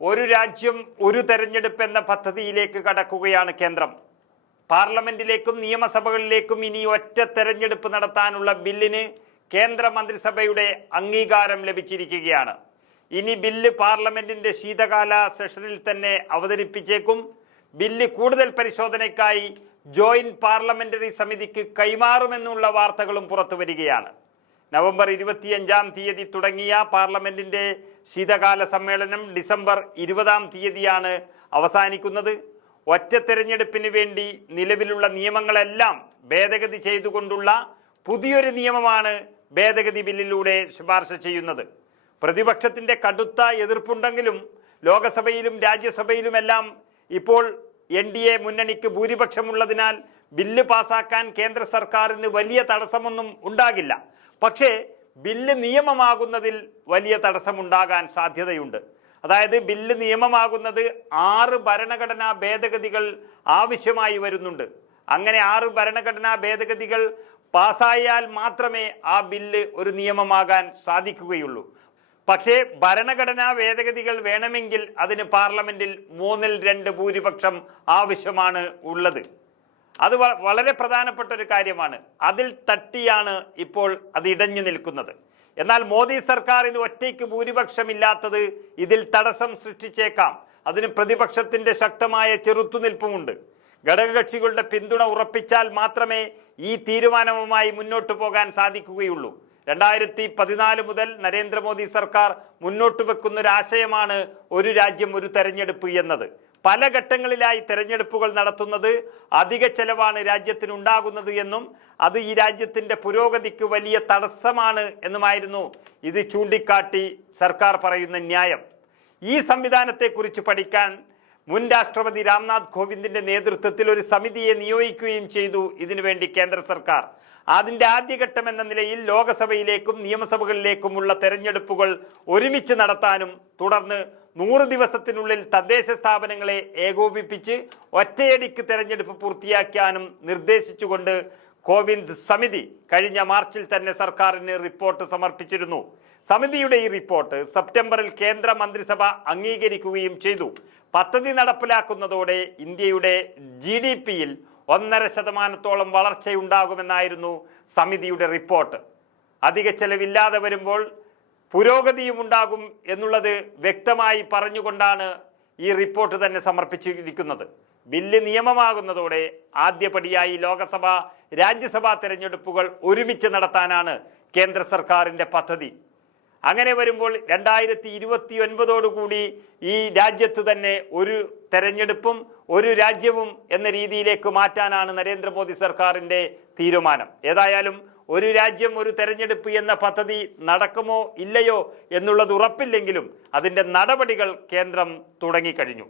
ഒരു രാജ്യം ഒരു തെരഞ്ഞെടുപ്പ് എന്ന പദ്ധതിയിലേക്ക് കടക്കുകയാണ് കേന്ദ്രം. പാർലമെന്റിലേക്കും നിയമസഭകളിലേക്കും ഇനി ഒറ്റ തെരഞ്ഞെടുപ്പ് നടത്താനുള്ള ബില്ലിന് കേന്ദ്ര മന്ത്രിസഭയുടെ അംഗീകാരം ലഭിച്ചിരിക്കുകയാണ്. ഇനി ബില്ല് പാർലമെന്റിന്റെ ശീതകാല സെഷനിൽ തന്നെ അവതരിപ്പിച്ചേക്കും. ബില്ല് കൂടുതൽ പരിശോധനയ്ക്കായി ജോയിന്റ് പാർലമെന്ററി സമിതിക്ക് കൈമാറുമെന്നുള്ള വാർത്തകളും പുറത്തു വരികയാണ് നവംബർ ഇരുപത്തിയഞ്ചാം തീയതി തുടങ്ങിയ പാർലമെന്റിന്റെ ശീതകാല സമ്മേളനം ഡിസംബർ ഇരുപതാം തീയതിയാണ് അവസാനിക്കുന്നത്. ഒറ്റ തെരഞ്ഞെടുപ്പിന് വേണ്ടി നിലവിലുള്ള നിയമങ്ങളെല്ലാം ഭേദഗതി ചെയ്തുകൊണ്ടുള്ള പുതിയൊരു നിയമമാണ് ഭേദഗതി ബില്ലിലൂടെ ശുപാർശ ചെയ്യുന്നത്. പ്രതിപക്ഷത്തിന്റെ കടുത്ത എതിർപ്പുണ്ടെങ്കിലും ലോകസഭയിലും രാജ്യസഭയിലുമെല്ലാം ഇപ്പോൾ എൻ ഡി എ മുന്നണിക്ക് ഭൂരിപക്ഷമുള്ളതിനാൽ ബില്ല് പാസാക്കാൻ കേന്ദ്ര സർക്കാരിന് വലിയ തടസ്സമൊന്നും ഉണ്ടാകില്ല. പക്ഷേ ബില്ല് നിയമമാകുന്നതിൽ വലിയ തടസ്സമുണ്ടാകാൻ സാധ്യതയുണ്ട്. അതായത് ബില്ല് നിയമമാകുന്നത് ആറ് ഭരണഘടനാ ഭേദഗതികൾ ആവശ്യമായി വരുന്നുണ്ട്. അങ്ങനെ ആറ് ഭരണഘടനാ ഭേദഗതികൾ പാസ്സായാൽ മാത്രമേ ആ ബില്ല് ഒരു നിയമമാകാൻ സാധിക്കുകയുള്ളൂ. പക്ഷേ ഭരണഘടനാ ഭേദഗതികൾ വേണമെങ്കിൽ അതിന് പാർലമെന്റിൽ മൂന്നിൽ രണ്ട് ഭൂരിപക്ഷം ആവശ്യമാണ് ഉള്ളത്. അത് വളരെ പ്രധാനപ്പെട്ട ഒരു കാര്യമാണ്. അതിൽ തട്ടിയാണ് ഇപ്പോൾ അത് ഇടഞ്ഞു നിൽക്കുന്നത്. എന്നാൽ മോദി സർക്കാരിന് ഒറ്റയ്ക്ക് ഭൂരിപക്ഷമില്ലാത്തത് ഇതിൽ തടസ്സം സൃഷ്ടിച്ചേക്കാം. അതിന് പ്രതിപക്ഷത്തിന്റെ ശക്തമായ ചെറുത്തുനിൽപ്പുമുണ്ട്. ഘടകകക്ഷികളുടെ പിന്തുണ ഉറപ്പിച്ചാൽ മാത്രമേ ഈ തീരുമാനവുമായി മുന്നോട്ടു പോകാൻ സാധിക്കുകയുള്ളൂ. രണ്ടായിരത്തി പതിനാല് മുതൽ നരേന്ദ്രമോദി സർക്കാർ മുന്നോട്ട് വെക്കുന്ന ഒരു ആശയമാണ് ഒരു രാജ്യം ഒരു തെരഞ്ഞെടുപ്പ് എന്നത്. പല ഘട്ടങ്ങളിലായി തെരഞ്ഞെടുപ്പുകൾ നടത്തുന്നത് അധിക ചെലവാണ് രാജ്യത്തിന് ഉണ്ടാകുന്നത് എന്നും അത് ഈ രാജ്യത്തിന്റെ പുരോഗതിക്ക് വലിയ തടസ്സമാണ് എന്നുമായിരുന്നു ഇത് ചൂണ്ടിക്കാട്ടി സർക്കാർ പറയുന്ന ന്യായം. ഈ സംവിധാനത്തെക്കുറിച്ച് പഠിക്കാൻ മുൻ രാഷ്ട്രപതി രാംനാഥ് കോവിന്ദിന്റെ നേതൃത്വത്തിൽ ഒരു സമിതിയെ നിയോഗിക്കുകയും ചെയ്തു. ഇതിനുവേണ്ടി കേന്ദ്ര സർക്കാർ അതിന്റെ ആദ്യഘട്ടം എന്ന നിലയിൽ ലോകസഭയിലേക്കും നിയമസഭകളിലേക്കുമുള്ള തെരഞ്ഞെടുപ്പുകൾ ഒരുമിച്ച് നടത്താനും തുടർന്ന് നൂറ് ദിവസത്തിനുള്ളിൽ തദ്ദേശ സ്ഥാപനങ്ങളെ ഏകോപിപ്പിച്ച് ഒറ്റയടിക്ക് തെരഞ്ഞെടുപ്പ് പൂർത്തിയാക്കാനും നിർദ്ദേശിച്ചുകൊണ്ട് കോവിന്ദ് സമിതി കഴിഞ്ഞ മാർച്ചിൽ തന്നെ സർക്കാരിന് റിപ്പോർട്ട് സമർപ്പിച്ചിരുന്നു. സമിതിയുടെ ഈ റിപ്പോർട്ട് സെപ്റ്റംബറിൽ കേന്ദ്ര മന്ത്രിസഭ അംഗീകരിക്കുകയും ചെയ്തു. പദ്ധതി നടപ്പിലാക്കുന്നതോടെ ഇന്ത്യയുടെ ജി ഒന്നര ശതമാനത്തോളം വളർച്ചയുണ്ടാകുമെന്നായിരുന്നു സമിതിയുടെ റിപ്പോർട്ട്. അധിക ചെലവില്ലാതെ വരുമ്പോൾ പുരോഗതിയും ഉണ്ടാകും എന്നുള്ളത് വ്യക്തമായി പറഞ്ഞുകൊണ്ടാണ് ഈ റിപ്പോർട്ട് തന്നെ സമർപ്പിച്ചിരിക്കുന്നത്. ബില്ല് നിയമമാകുന്നതോടെ ആദ്യപടിയായി ലോകസഭ രാജ്യസഭാ തെരഞ്ഞെടുപ്പുകൾ ഒരുമിച്ച് നടത്താനാണ് കേന്ദ്ര സർക്കാരിന്റെ പദ്ധതി. അങ്ങനെ വരുമ്പോൾ രണ്ടായിരത്തി ഇരുപത്തി ഒൻപതോടുകൂടി ഈ രാജ്യത്ത് തന്നെ ഒരു തെരഞ്ഞെടുപ്പും ഒരു രാജ്യവും എന്ന രീതിയിലേക്ക് മാറ്റാനാണ് നരേന്ദ്രമോദി സർക്കാരിന്റെ തീരുമാനം. ഏതായാലും ഒരു രാജ്യം ഒരു തെരഞ്ഞെടുപ്പ് എന്ന പദ്ധതി നടക്കുമോ ഇല്ലയോ എന്നുള്ളത് ഉറപ്പില്ലെങ്കിലും അതിന്റെ നടപടികൾ കേന്ദ്രം തുടങ്ങിക്കഴിഞ്ഞു.